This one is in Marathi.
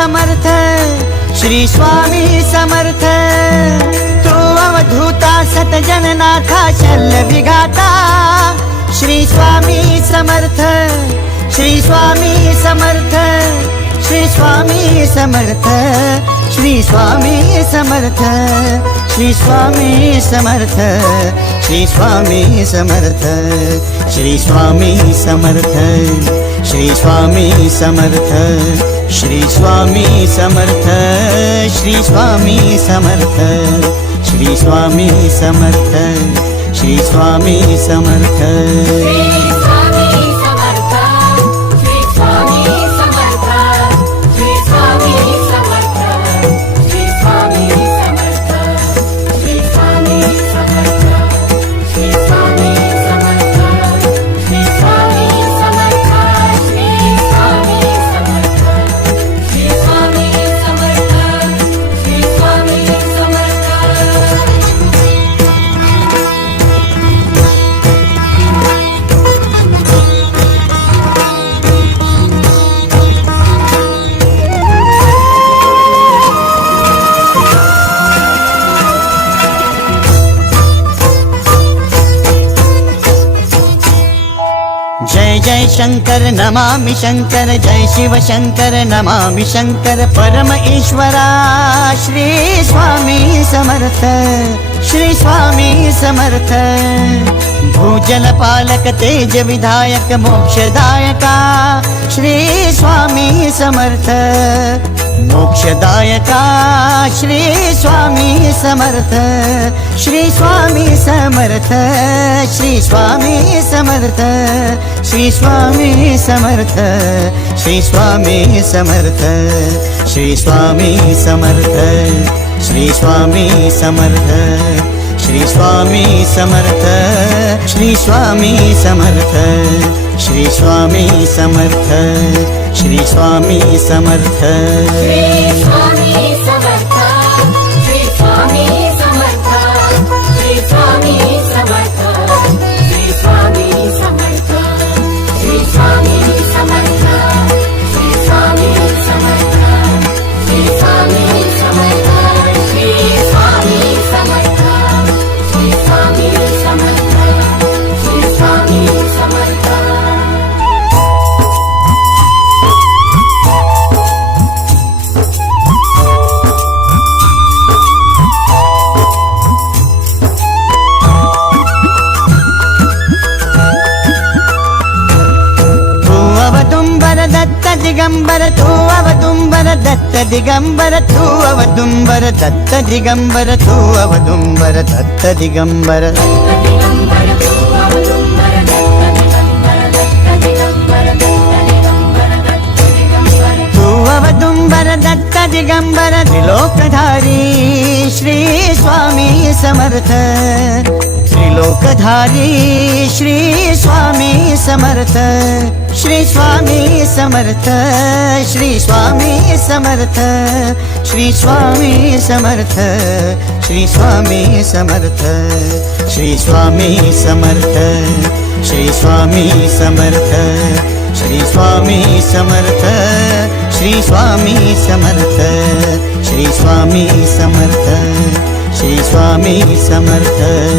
समर्थ, श्री स्वामी समर्थ. तू अवधूता सतजननाथा शल्य विघाता, श्री स्वामी समर्थ, श्री स्वामी समर्थ, श्री स्वामी समर्थ, श्री स्वामी समर्थ, श्री स्वामी समर्थ, श्री स्वामी समर्थ, श्री स्वामी समर्थ, श्री स्वामी समर्थ, श्री स्वामी समर्थ, श्री स्वामी समर्थ, श्री स्वामी समर्थ, श्री स्वामी समर्थ. जय जय शंकर नमामि शंकर, जय शिव शंकर नमामि शंकर. परम ईश्वरा श्री स्वामी समर्थ, श्री स्वामी समर्थ. भूजल पालक तेज विधायक मोक्षदायका, श्री स्वामी समर्थ. मोक्षदायका श्री स्वामी समर्थ, श्री स्वामी समर्थ, श्री स्वामी समर्थ, श्री स्वामी समर्थ, श्री स्वामी समर्थ, श्री स्वामी समर्थ, श्री स्वामी समर्थ, श्री स्वामी समर्थ, श्री स्वामी समर्थ, श्री स्वामी समर्थ, श्री स्वामी समर्थ. श्री स्वामी समर्थ, श्री स्वामी समर्थ, श्री स्वामी समर्थ, श्री स्वामी समर्थ, श्री स्वामी समर्थ, श्री स्वामी समर्थ, श्री स्वामी समर्थ, श्री स्वामी समर्थ, श्री स्वामी समर्थ, श्री स्वामी समर्थ. दिगंबर तू अवदुंबर दत्त दिगंबर तू अवदुंबर दत्त दिगंबर तू अवदुंबर दत्त दिगंबर. तू अवदुंबर दत्त दिगंबर त्रिलोकधारी श्री स्वामी समर्थ, त्रिलोकधारी श्री स्वामी समर्थ, श्री स्वामी समर्थ, श्री स्वामी समर्थ, श्री स्वामी समर्थ, श्री स्वामी समर्थ, श्री स्वामी समर्थ, श्री स्वामी समर्थ, श्री स्वामी समर्थ, श्री स्वामी समर्थ, श्री स्वामी समर्थ, श्री स्वामी समर्थ.